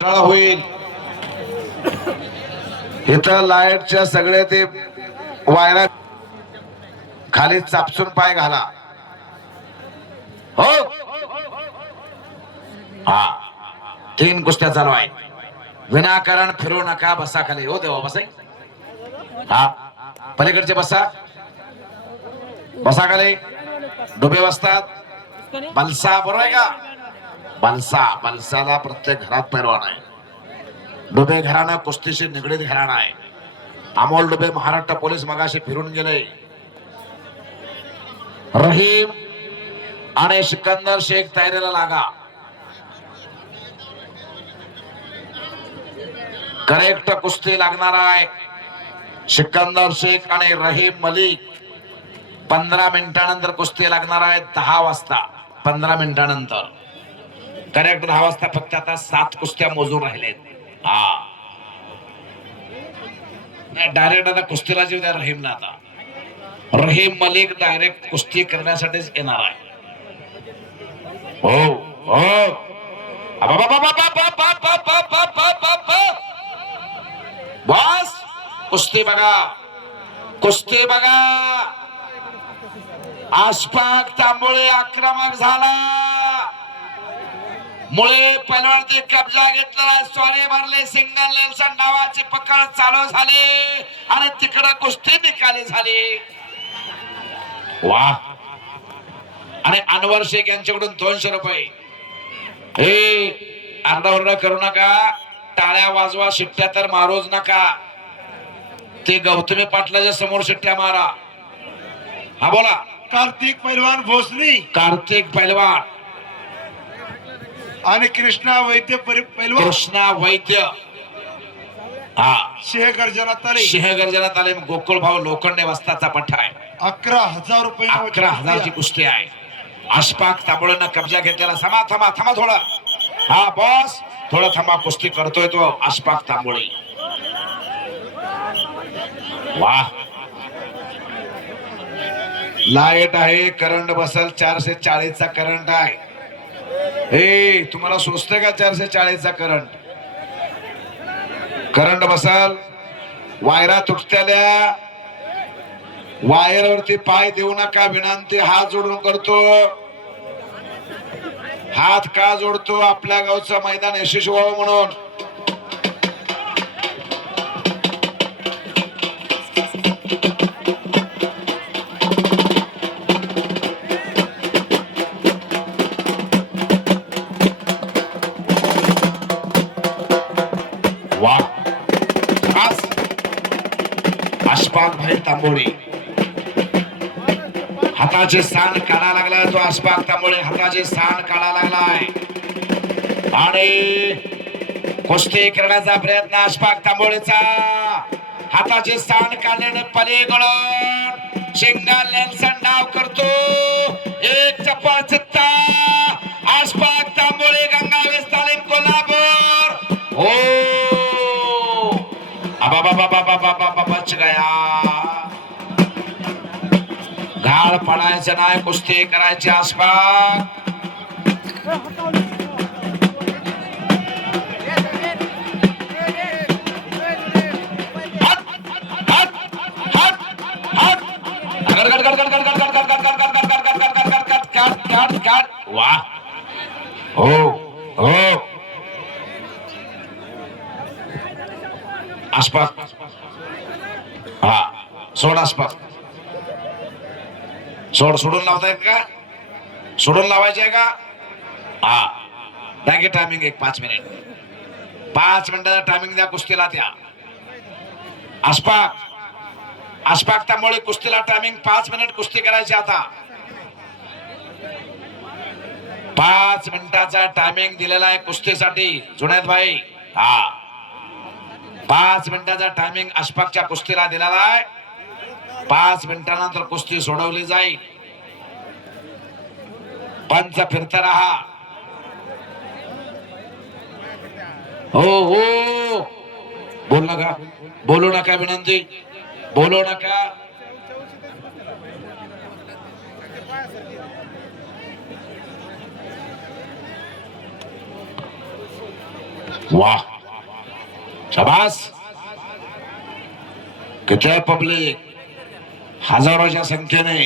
होईल इथं लाईटच्या सगळे ते वायरा खाली चापसून पाय घाला. हो हा 3 कुस्त्या चालू आहे. विनाकारण फिरू नका. बसा खाली. हो देवा बसा. हा पलीकडचे बसा. बसा खाली. डोबे बसतात. बलसा बरोबर आहे का? बलसाला प्रत्येक घरात पैलवान आहे. डोबे घराणं कुस्तीशी निगडीत घराणं आहे. अमोल डोबे महाराष्ट्र पोलीस मगाशी फिरून गेले. रहीम आणि सिकंदर शेख तयारीला लागा. करेक्ट कुस्ती लागणार आहे. सिकंदर शेख आणि रहीम मलिक 15 मिनिटानंतर कुस्ती लागणार आहे. 10 वाजता 15 मिनिटानंतर करेक्ट 10 वाजता. फक्त आता 7 कुस्त्या मोजून राहिलेत. हा डायरेक्ट आता कुस्तीला जीव द्या रहीमला. आता रहीम मलिक डायरेक्ट कुस्ती करण्यासाठीच येणार आहे. हो हो बस कुस्ती बघा. कुस्ती बघा. आशफाक तांबोळे आक्रमक झाला. मुळे पैलवानने कब्जा घेतला. सोने भरले. सिंगल नेल्सन नावाची पकड चालू झाली आणि तिकडे कुस्ती निकाली झाली. वाह. आणि अनवर शेख यांच्याकडून 200 रुपये. हे आरडाओरडा करू नका. टाळ्या वाजवा. शिट्ट्या तर मारूच नका. ते गौतमी पाटलाच्या समोर शिट्ट्या मारा. हा बोला. कार्तिक पैलवान भोसरी. कार्तिक पैलवान आणि कृष्णा वैद्य पैलवान. कृष्णा वैद्य. हा सिंह गर्जना ताले. सिंह गर्जना ताले. गोकुळ भाऊ लोखंडे वस्ताचा पठ्ठा आहे. 11,000 रुपये. 11,000ची कुस्ती आहे. अशफाक तांबोळेनं कब्जा घेतलेला. थांबा थोडा. हा बॉस थोडा थांबा. कुस्ती करतोय तो अशफाक तांबोळे. वाह. लाईट आहे. करंट बसल. 440 चा करंट आहे. हे तुम्हाला सुचतंय का 440 चा करंट? करंट बसल. वायरा तुटत्याल्या. वायरवरती पाय देऊ नका. विनंती हात जोडून करतो. हात का जोडतो? आपल्या गावचं मैदान यशस्वी व्हावं म्हणून. वाह. अशफाक भाई तांबोळे हाताचे सांड काढा लागलाय. तो अशफाक तांबोळे हाताचे सांड काढा लागलाय आणि कुस्ती करण्याचा प्रयत्न अशफाक तांबोळेचा. हाताचे सांड काढल्याने पलीकडून सिंगल नेल्सन डाव करतो. एक चप्पल चित्ता. अशफाक तांबोळे गंगावेस तालीम कोल्हापूर. हो बच गया. घाळ पडायचं नाही. कुस्ती करायची. अशफाक वाह. हो हो अशफाक. हा सोड अशफाक. सोडून लावतायत का? सोडून लावायचे आहे का? हा द्या टायमिंग. 5 मिनिट. 5 मिनिटाचा टायमिंग द्या कुस्तीला. त्या अशफाक त्यामुळे कुस्तीला टायमिंग 5 मिनिट. कुस्ती करायची आता. 5 मिनिटाचा टायमिंग दिलेला आहे कुस्तीसाठी जुनैद भाई. हा 5 मिनिटाचा टायमिंग अशफाकच्या कुस्तीला दिलेला आहे. 5 मिनिटानंतर कुस्ती सोडवली जाईल. पंच फिरता रहा. हो हो बोलू नका. विनंती बोलू नका. वाह शाबास. किती आहे पब्लिक? हजारोच्या संख्येने.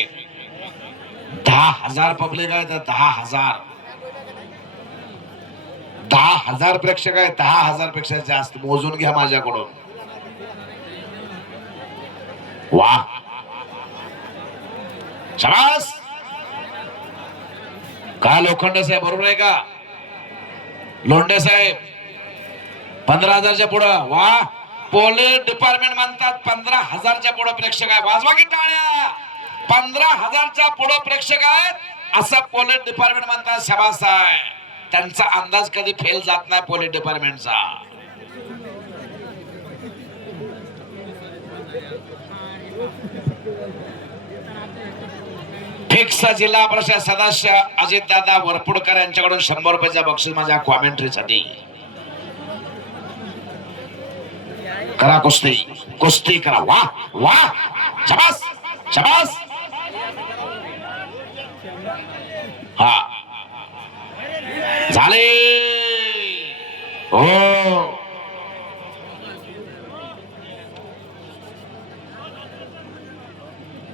10,000 पब्लिक आहे तर 10,000. 10,000 प्रेक्षक आहे. 10,000 पेक्षा जास्त. मोजून घ्या माझ्याकडून. वाह शाबास. का लोखंडे साहेब बरोबर आहे का? लोंढे साहेब 15,000च्या पुढं. वाह. पोलीस डिपार्टमेंट म्हणतात 15,000च्या पुढे प्रेक्षक आहे. वाजवा की टाळ्या. 15,000च्या पुढे प्रेक्षक आहेत असं पोलीस डिपार्टमेंट म्हणतात. शाबास आहे. त्यांचा अंदाज कधी फेल जात नाही पोलीस डिपार्टमेंटचा. फिक्स जिल्हा परिषद सदस्य अजितदादा वरपुडकर यांच्याकडून 100 रुपयाचा बक्षीस माझ्या कॉमेंट्रीसाठी. करा कुस्ती. कुस्ती करा. वाह वाह शाबास शाबास. हा झाले. हो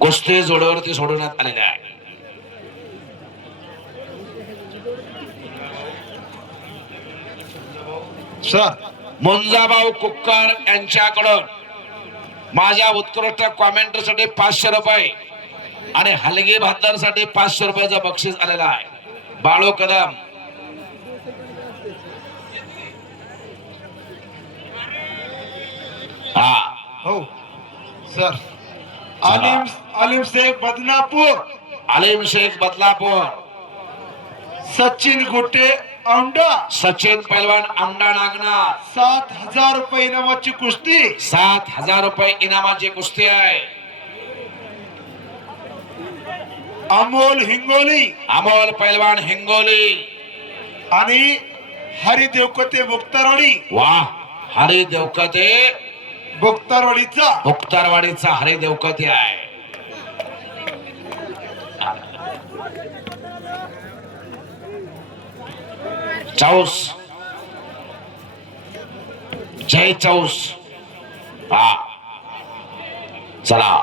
कुस्ती जोड्यावरती सोडवण्यात आलेल्या आहे. सर मुंजाभाऊ कुक्कर यांच्याकडून माझ्या उत्कृष्ट कॉमेंटरीसाठी 500 रुपये आणि हलगी भातदारसाठी 500 रुपयाचं बक्षीस आलेलं आहे. बाळू कदम. हा हो सर. आलिम शेख बदनापूर. आलिम शेख बदलापूर. सचिन गुटे औंढा. सचिन पैलवान आमडा नागनाथ. 7,000 रुपये इनामाची कुस्ती. 7,000 रुपये इनामाची कुस्ती आहे. अमोल हिंगोली अमोल पैलवान हिंगोली आणि हरी देवकते मुक्तारवाडी. वाह. हरी देवकते मुक्तारवाडीचा मुक्तारवाडीचा हरी देवकते आहे. चौस. जय चौस. हा चला.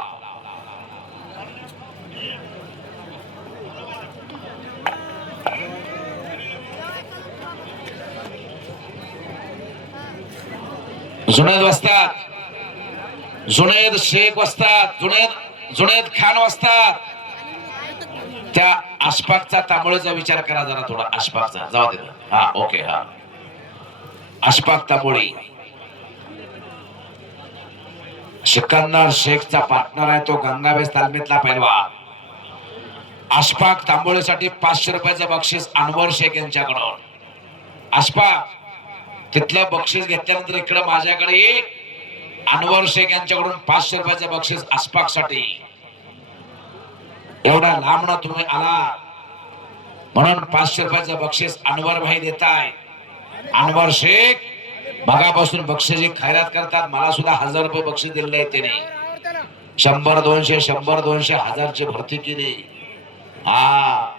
जुनेद वस्ताद. जुनेद शेख वस्ताद. जुनेद खान वस्ताद. त्या अशफाकचा तांबोळीचा विचार करा जरा थोडा. अशफाकचा जाऊ दे. हा ओके. हा अशफाक तांबोळी सिकंदर शेखचा पार्टनर आहे तो गंगावेस तालमीतला पैलवान. अशफाक तांबोळीसाठी 500 रुपयाचं बक्षीस अनवर शेख यांच्याकडून. अशफाक तिथलं बक्षीस घेतल्यानंतर इकडे माझ्याकडे ये. अनवर शेख यांच्याकडून 500 रुपयाचं बक्षीस अशफाक साठी. एवढा लांब ना तुम्ही आला म्हणून 500 रुपयाचं बक्षीस अनवर भाई देताय. अनवर शेख मगापासून बक्षिसी खैरात करतात. मला सुद्धा 1,000 रुपये बक्षीस दिले आहे त्याने. 100 200 100 200 1000ची भरती केली. हा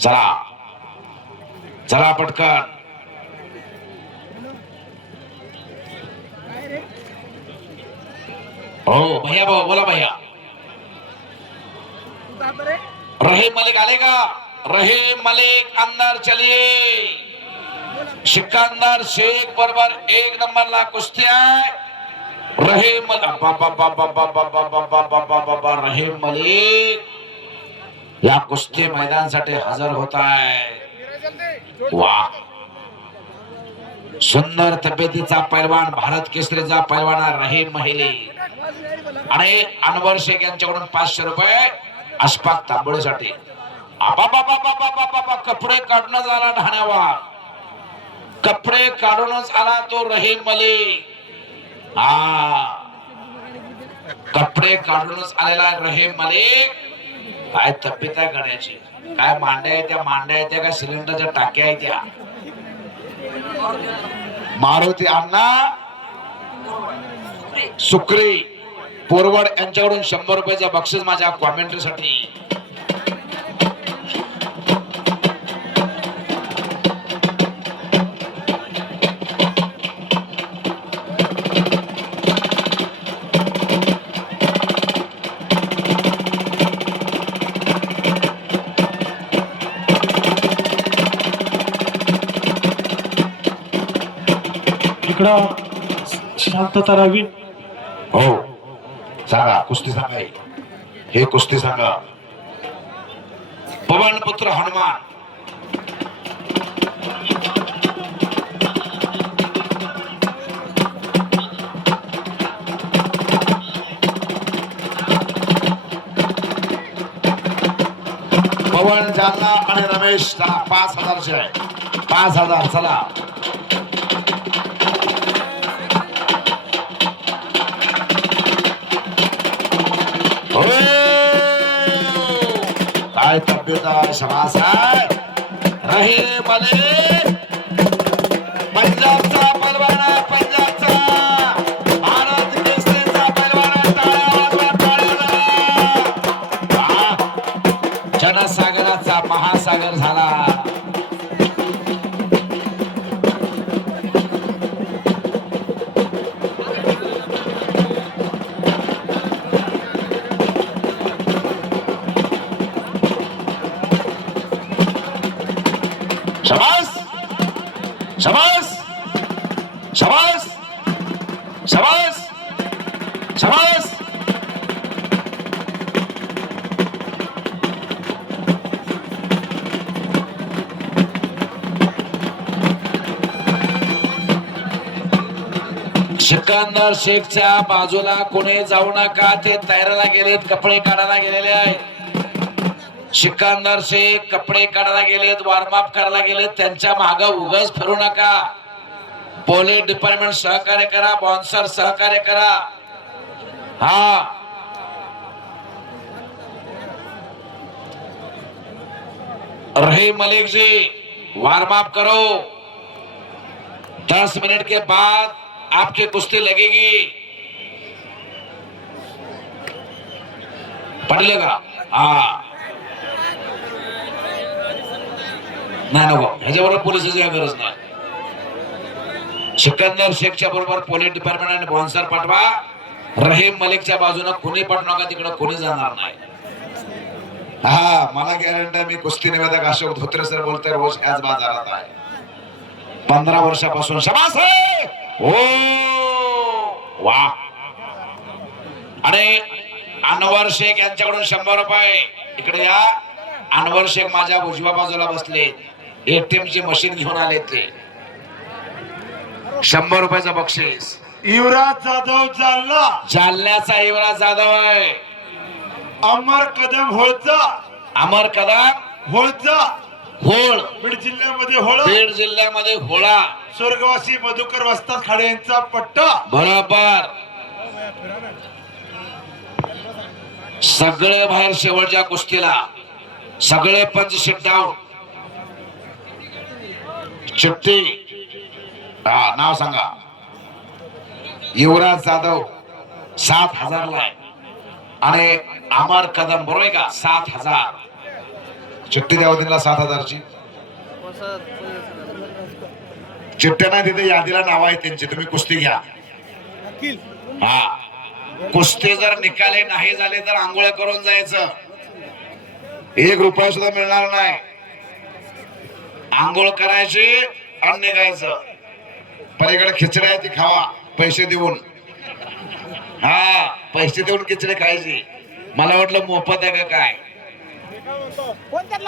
चला चला पटकन. हो भैया भाऊ बोला भैया. रहीम मलिक आले का? रहीम मलिक अंदर चलिए. सिकंदर शेख बरोबर 1 नंबरला कुस्ती आहे. रहीम रहीम मलिक या कुस्ती मैदानासाठी हजर होत आहे. वाह सुंदर तब्येतीचा पैलवान भारत केसरीचा पैलवान रहीम मलिक आणि अनवर शेख यांच्याकडून 500 रुपये अशफाक तांबोळीसाठी. कपडे काढूनच आला ढाण्यावर. कपडे काढूनच आला तो रहीम मलिक. हा कपडे काढूनच आलेला रहीम मलिक. काय तब्येत आहे गड्याची. काय मांड्या आहेत त्या. मांड्या आहेत त्या. काय सिलेंडरच्या टाक्या आहेत त्या. मारुती अण्णा सुक्री पोरवड यांच्याकडून 100 रुपयाचं बक्षीस माझ्या कॉमेंट्रीसाठी. इकडं शांतता राहावी. हो सांगा कुस्ती सांगा हे कुस्ती सांगा. पवन पुत्र हनुमान. पवन जालना आणि रमेश 5,000 आहे. 5,000 चला. काय तब्येत आहे शबास आहे. रहीम अली पंजाबचा पहलवान आहे. पंजाबचा भारत केसरीचा पहलवान आहे. जनसागराचा महासागर झाला. शबास शबास शबास शबास शबास. सिकंदर शेखच्या बाजूला कोणी जाऊ नका. ते तयारीला गेलेत. कपडे काढायला गेलेले आहे. सिकंदर शेख कपडे काढायला गेलेत. वॉर्मअप करायला गेलेत. त्यांच्या मागे उगाच फिरू नका. पोलीस डिपार्टमेंट सहकार्य करा. बॉन्सर सहकार्य करा. हा रहीम मलिक जी वार्म अप करो. 10 मिनट के बाद आपकी कुश्ती लगेगी. पडलेगा हा नाही नको. ह्याच्याबरोबर पोलिसाची काय गरज नाही. सिकंदर शेखच्या बरोबर पोलीस डिपार्टमेंट आणि बॉन्सर पाठवा. रहीम मलिकच्या बाजूने कोणी पाठवू नका. तिकडे कोणी जाणार नाही. हा मला गॅरंटी. मी कुस्ती निवेदक अशोक धोत्रे सर बोलतोय. रोज ह्याच बाजारात आहे. 15 वर्षापासून. शबास आहे. हो वा. आणि अनवर शेख यांच्याकडून 100 रुपये. इकडे या. अनवर शेख माझ्या उजव्या बाजूला बसले. ATM ची मशीन घेऊन आले. ते 100 रुपयाचं बक्षीस. युवराज जाधव जालना. जालन्याचा युवराज जाधव आहे. अमर कदम होळचा. अमर कदम होळचा. होळ बीड जिल्ह्यामध्ये होळ. बीड जिल्ह्यामध्ये होळा. स्वर्गवासी मधुकर वस्ताद खाडे यांचा पट्टा. बरोबर. सगळे बाहेर शेवटच्या कुस्तीला. सगळे पंच शिट डाऊन. चिठ्ठी नाव सांगा. युवराज जाधव 7,000 ला आहे. आणि अमर कदम बरोबर आहे का 7,000. चिठ्ठी द्यावं त्यांना 7,000 ची. चिठ्ठ्या नाही तिथे यादीला नाव आहे त्यांची. तुम्ही कुस्ती घ्या. हा कुस्ती जर निकाले नाही झाले तर आंघोळ्या करून जायचं. 1 रुपया सुद्धा मिळणार नाही. आंघोळ करायची आणि निघायचं. पलीकडे खिचडी आहे ती खावा पैसे देऊन. हा पैसे देऊन खिचडी खायची. मला वाटलं मोफत आहे का काय.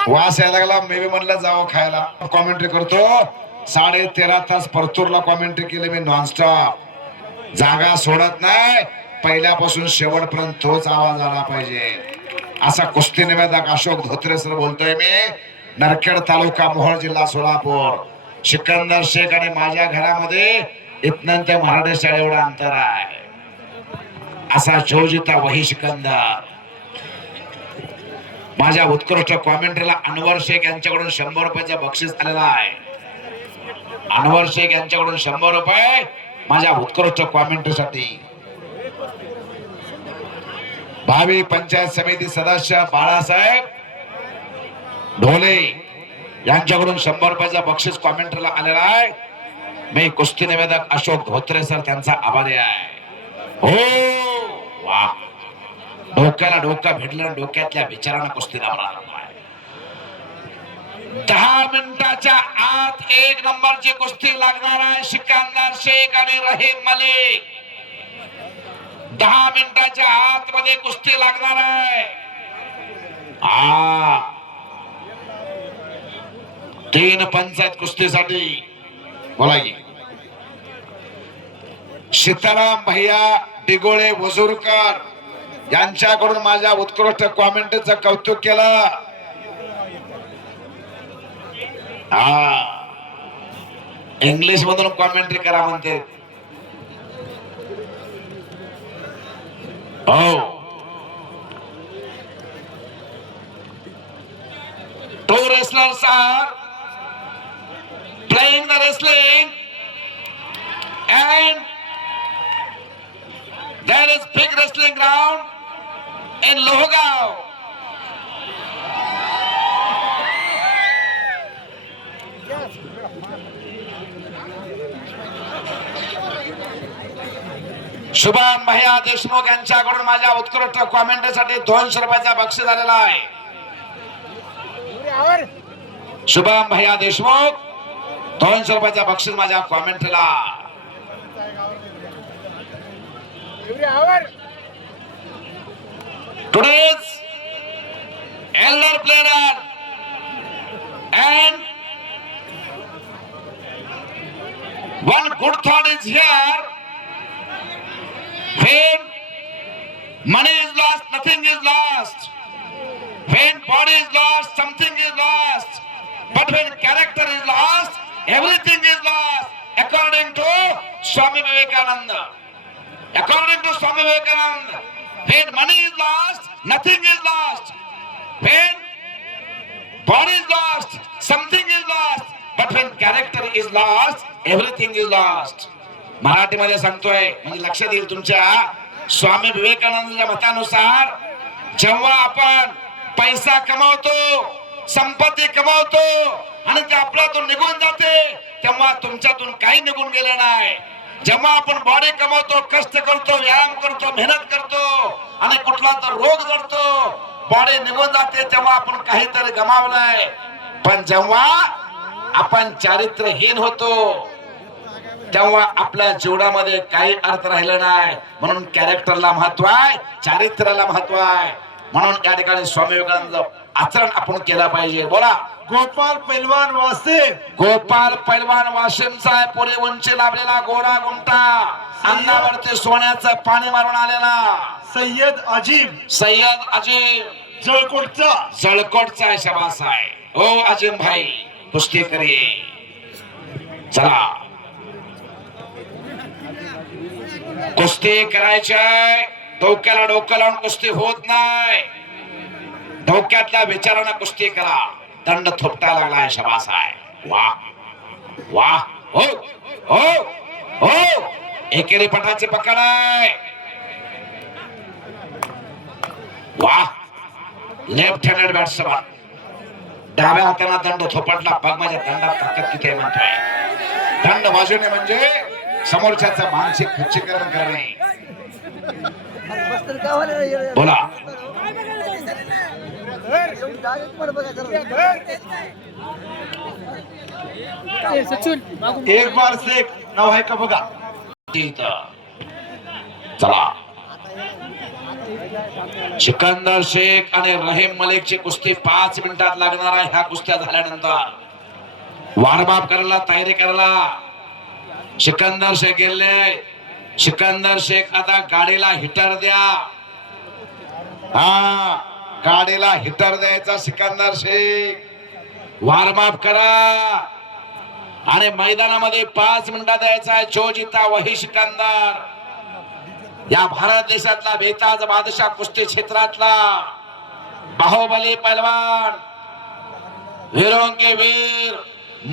वास यायला लागला. मी बी म्हणलं जावं खायला. कॉमेंट्री करतो. 13.5 तास परतूरला कॉमेंट्री केली मी नॉनस्टॉप. जागा सोडत नाही. पहिल्यापासून शेवटपर्यंत तोच आवाज आला पाहिजे. असा कुस्ती निवेदक अशोक धोत्रे सर बोलतोय मी. नरखेड तालुका मोहोळ जिल्हा सोलापूर. सिकंदर शेख आणि माझ्या घरामध्ये इथनं ते मराठे शाळे एवढं अंतर आहे. असा शोजिता वही सिकंदर. माझ्या उत्कृष्ट कॉमेंट्रीला अनवर शेख यांच्याकडून 100 रुपयाचं बक्षीस आलेला आहे. अनवर शेख यांच्याकडून 100 रुपये माझ्या उत्कृष्ट कॉमेंट्रीसाठी. भावी पंचायत समिती सदस्य बाळासाहेब ढोले यांच्याकडून 100 रुपयाचा बक्षीस कॉमेंट्रीला आलेला आहे. मी कुस्ती निवेदक अशोक धोत्रे सर त्यांचा आभारी आहे. हो वा. डोक्याला डोकं भेटलं. डोक्यातल्या विचारांना कुस्ती लावणार. 10 मिनिटाच्या आत 1 नंबरची कुस्ती लागणार आहे सिकंदर शेख आणि रहीम मलिक. 10 मिनिटाच्या आत मध्ये कुस्ती लागणार आहे. 3 पंच आहेत कुस्तीसाठी. बोला की. सीताराम भैया डिगोळे वजूरकर यांच्याकडून माझ्या उत्कृष्ट कॉमेंटचं कौतुक केलं. इंग्लिश मधून कॉमेंट्री करा म्हणते. हो. Two wrestlers are playing the wrestling and there is big wrestling ground in Lohgaon. Shubham भैया देशमुख यांच्याकडून माझ्या उत्कृष्ट कॉमेंटसाठी 200 रुपयाचा बक्षीस आलेला आहे. शुभम भैया देशमुख 200 रुपयाचा बक्षीस माझ्या कॉमेंटला. Today's elder player and one good thought is here. When money is lost, nothing is lost. When body is lost, something is lost. But when character is lost, everything is lost. According to Swami Vivekananda. According to Swami Vivekananda, when money is lost, nothing is lost. When body is lost, something is lost. But when character is lost, everything is lost. मराठीमध्ये सांगतोय म्हणजे लक्षात येईल तुमच्या. स्वामी विवेकानंदाच्या मतानुसार जेव्हा आपण पैसा कमावतो, संपत्ती कमावतो आणि ते आपल्यातून निघून जाते, तेव्हा तुमच्यातून काही निघून गेलं नाही. जेव्हा आपण बॉडी कमावतो, कष्ट करतो, व्यायाम करतो, मेहनत करतो आणि कुठला तर रोग जडतो, बॉडी निघून जाते, तेव्हा आपण काहीतरी गमावलंय. पण जेव्हा आपण चारित्र्यहीन होतो तेव्हा आपल्या जीवनामध्ये काही अर्थ राहिला नाही. म्हणून कॅरेक्टरला महत्व आहे, चारित्र्याला महत्व आहे. म्हणून या ठिकाणी स्वामी विवेकानंद आचरण आपण केलं पाहिजे. बोला. गोपाल पैलवान वासिम. गोपाल पैलवान वाशिमचा आहे. पुढे उंची लाभलेला गोरा गुमटा, अन्नावरती सोन्याचं पाणी मारून आलेला सय्यद अजीम. सय्यद अजीम जळकोटचा आहे. शबास आहे. ओ अजीम भाई कुस्ती करिये. चला कुस्ती करायची. डोक्याला डोकं लावून कुस्ती होत नाही. डोक्यातल्या विचारांना कुस्ती करा. दंड थोपटा लागलाय. शबास आहे. वाह वाह. हो हो हो. एकेरी पटाची पकड आहे. वाह. Left handed batsman. डाव्या हाताला दंड थोपटला. बघ माझ्या दंडात ताकद किती आहे म्हणतोय. दंड वाजवणे म्हणजे समोरच्याचं मानसिक खच्चीकरण करणे. बोला. एक बार शेख नाव आहे का बघा. चला सिकंदर शेख आणि रहीम मलिकची कुस्ती 5 मिनिटात लागणार आहे. ह्या कुस्त्या झाल्यानंतर वॉर्मअप करायला, तयारी करायला सिकंदर शेख गेले. सिकंदर शेख आता गाडीला हिटर द्या. हा गाडीला हिटर द्यायचा. सिकंदर शेख वॉर्मअप करा आणि मैदानामध्ये 5 मिनिटात द्यायचा आहे. जो जिता वही सिकंदर. या भारत देशातला बेताज बादशाह कुस्ती क्षेत्रातला बाहुबली पैलवान, वीरों के वीर,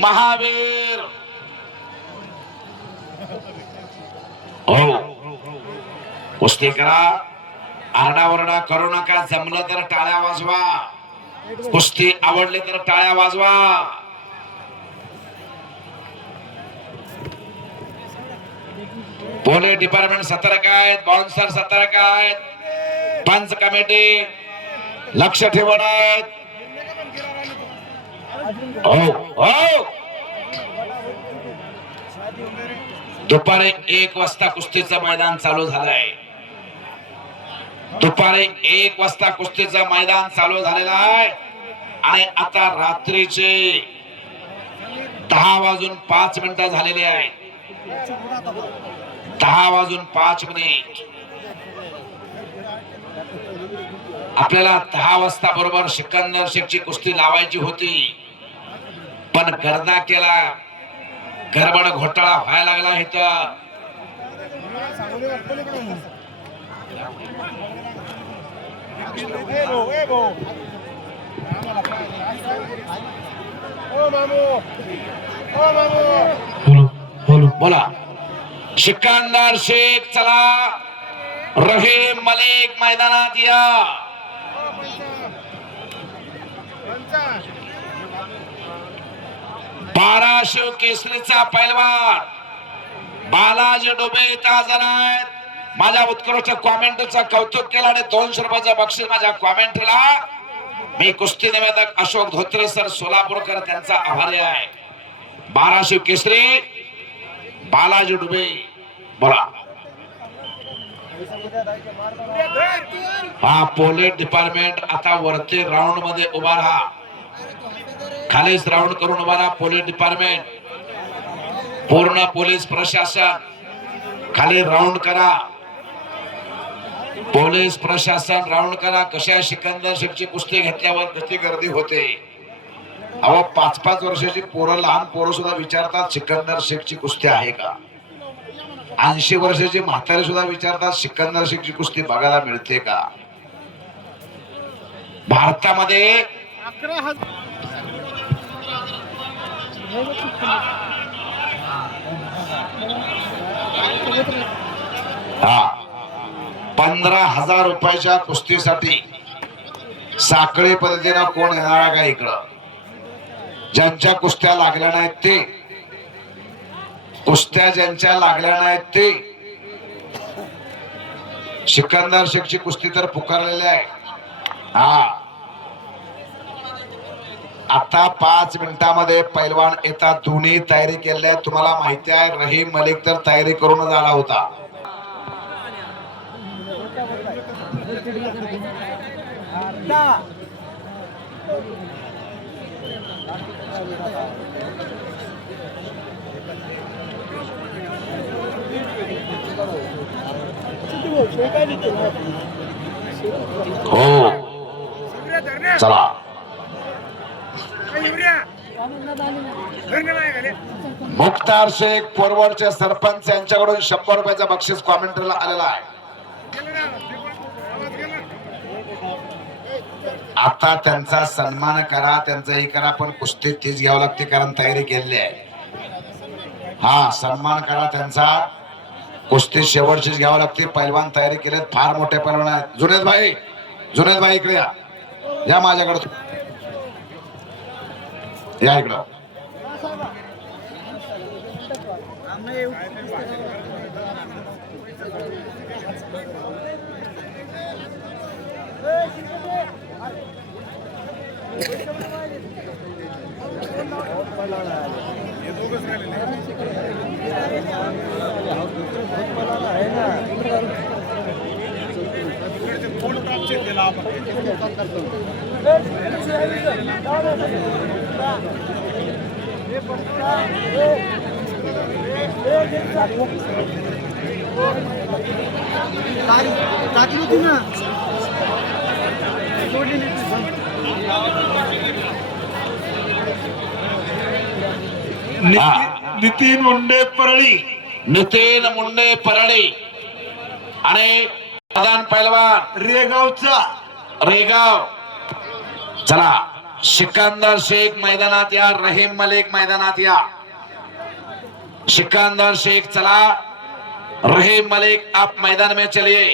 महावीर. हो कुस्ती करा. आरडाओरडा करू नका. जमलं तर टाळ्या वाजवा. कुस्ती आवडली तर टाळ्या वाजवा. पोलीस डिपार्टमेंट सतर्क आहेत. बाउन्सर सतर्क आहेत. पंच कमिटी लक्ष ठेवून आहेत. हो हो दुपारी 1 वाजता कुस्तीचं मैदान चालू झालंय. दुपारी 1 वाजता कुस्तीचं मैदान चालू झालेलं आहे आणि आता रात्रीचे 10:05 झालेले आहेत. 10:05. आपल्याला 10 वाजता बरोबर सिकंदर शेखची कुस्ती लावायची होती, पण गर्दा केला, गडबड घोटाळा व्हायला लागला इथं. बोला. सिकंदर शेख चला, रहीम मलिक मैदानात या. बाराशिव केसरीचा पैलवान बालाजी डोबे इथं हजर आहेत. माझ्या उत्कृष्ट कॉमेंटचं कौतुक केलं आणि 200 रुपयाचं बक्षीस माझ्या कॉमेंटला. मी कुस्ती निवेदक अशोक धोत्रे सर सोलापूरकर त्यांचा आभारी आहे. बाराशिव केसरी बालाजी डुबे. बोला. हा पोलीस डिपार्टमेंट आता वरती राऊंड मध्ये उभा राहा, खालीच राऊंड करून उभा राहा. पोलीस डिपार्टमेंट, पूर्ण पोलीस प्रशासन खाली राऊंड करा. पोलीस प्रशासन राऊंड करा. कशा सिकंदर शेखची कुस्ती घेतल्यावर किती गर्दी होते. अहो 5-5 वर्षाची पोरं, लहान पोरं सुद्धा विचारतात सिकंदर शेखची कुस्ती आहे का. 80 वर्षाची म्हातारी सुद्धा विचारतात सिकंदर शेखची कुस्ती बघायला मिळते का. भारतामध्ये हा 15,000 रुपयाच्या कुस्तीसाठी साखळी पद्धतीनं कोण येणार का इकडं. ज्यांच्या कुस्त्या लागल्या नाहीत ते, कुस्त्या ज्यांच्या लागल्या नाहीत ते. सिकंदर शेखची कुस्ती तर पुकारलेली आहे. हा आता 5 मिनिटांमध्ये पैलवान येतात. दोन्ही तयारी केलेली आहे. तुम्हाला माहिती आहे रहीम मलिक तर तयारी करूनच आला होता. हो चला. मुख्तार शेख पोरवडचे सरपंच यांच्याकडून 100 रुपयाचा बक्षीस कॉमेंटरला आलेला आहे. आता त्यांचा सन्मान करा, त्यांचा हे करा, पण कुस्ती तीच घ्यावं लागते कारण तयारी केलेली आहे. हा सन्मान करा त्यांचा. कुस्ती शेवटचीच घ्यावं लागते. पैलवान तयारी केलेत, फार मोठे पैलवान आहेत. जुनेद भाई इकडे या माझ्याकडे या इकडं. नितीन मुंडे परळी, नितीन मुंडे परळी आणि प्रधान पैलवान रेगाव. चला सिकंदर शेख मैदानात या, रहीम मलिक मैदानात या. सिकंदर शेख चला, रहीम मलिक आप मैदान में चलिए.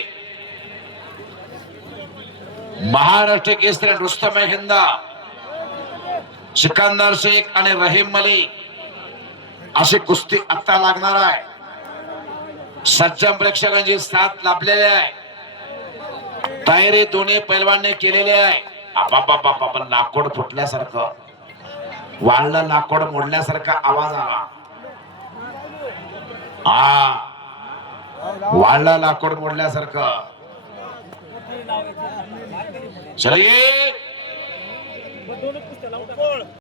महाराष्ट्र केसरी रुस्तम हिंदा, सिकंदर शेख आणि रहीम मलिक अशी कुस्ती आता लागणार आहे. सज्जन प्रेक्षकांची साथ लाभलेली आहे. तयारी दोन्ही पैलवानने केलेली आहे. बाबा लाकूड फुटल्यासारखं. वाळलं लाकूड मोडल्यासारखा आवाज आला. हा, वाळलं लाकूड मोडल्यासारखं. चला ये.